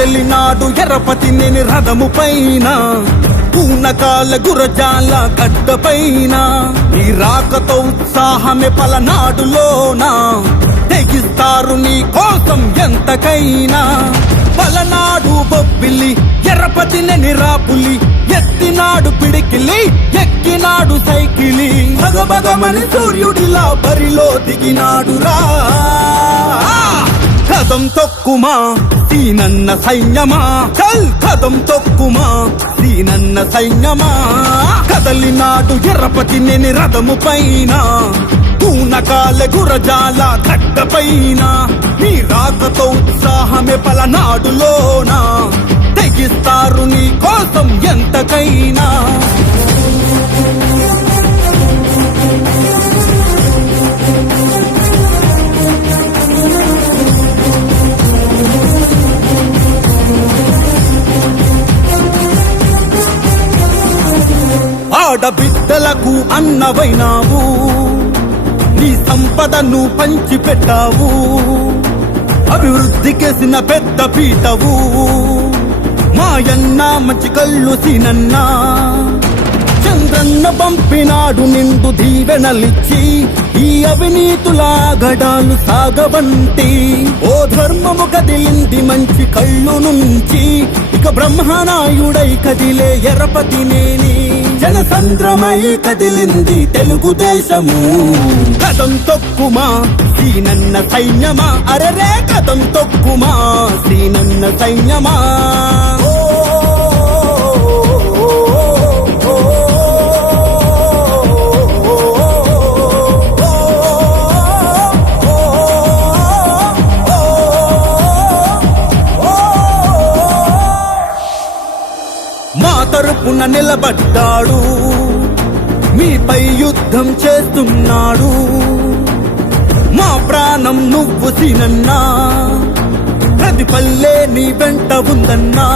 కదలినాడు ఎర్రపతి నేను రథము పైన. పూనకాల గురజాల గడ్డ పైన. నీ రాకతో ఉత్సాహమే పలనాడులోన. తెగిస్తారు నీ కోసం ఎంతకైనా. పలనాడు బొబ్బిలి ఎర్రపతి నిరాపులి ఎత్తినాడు పిడికిలి ఎక్కినాడు సైకిలి. భగభగమని సూర్యుడిలా బరిలో దిగినాడురా. కదం తొక్కుమా సీనన్న సైన్యమా? చల్ కదం తొక్కుమా? సీనన్న సైన్యమా? కదలినాడు ఎర్రపతి నేని రథము పైన? పూనకాల గురజాల గడ్డ పైన? నీ రాకతో ఉత్సాహమే పలనాడులోనా తెగిస్తారు నీ కోసం ఎంతకైనా? ఆడబిడ్డలకు అన్నవైనావు. నీ సంపదను పంచిపెట్టావు. అభివృద్ధి అభివృద్ధికేసిన పెద్ద పీటవు మాయన్న మంచి కళ్ళు సీనన్నా. చంద్రన్న పంపినాడు నిండు దీవెనలిచ్చి. ఈ అవినీతుల గడాలు సాగవంటి. ఓ ధర్మము కదిలింది మంచి కళ్ళు నుంచి. ఇక బ్రహ్మనాయుడై కదిలే ఎరపతి నేని జనసంద్రమై కదిలింది తెలుగుదేశము. కదం తొక్కుమా సీనన్న సైన్యమా? అరరే కదం తొక్కుమా సీనన్న సైన్యమా? తరపున నిలబడ్డాడు. మీపై యుద్ధం చేస్తున్నాడు. మా ప్రాణం నువ్వు తినన్నా ప్రతి పల్లె నీ వెంట ఉందన్నా.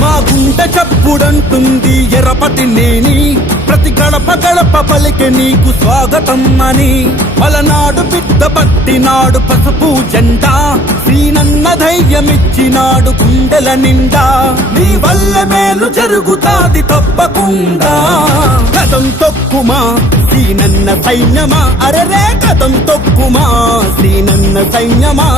మా గుండె చప్పుడంటుంది ఎరపతి నేని. ప్రతి గడప గడప పలికి నీకు స్వాగతం అని పలనాడు బిడ్డ పట్టినాడు పసుపు జెండా. సీనన్న ధైర్యమిచ్చినాడు గుండెల నిండా. నీ వల్ల మేలు జరుగుతాది తప్పకుండా. కథం తొక్కుమా సీనన్న సైన్యమా? అరరే కథం తొక్కుమా సీనన్న సైన్యమా?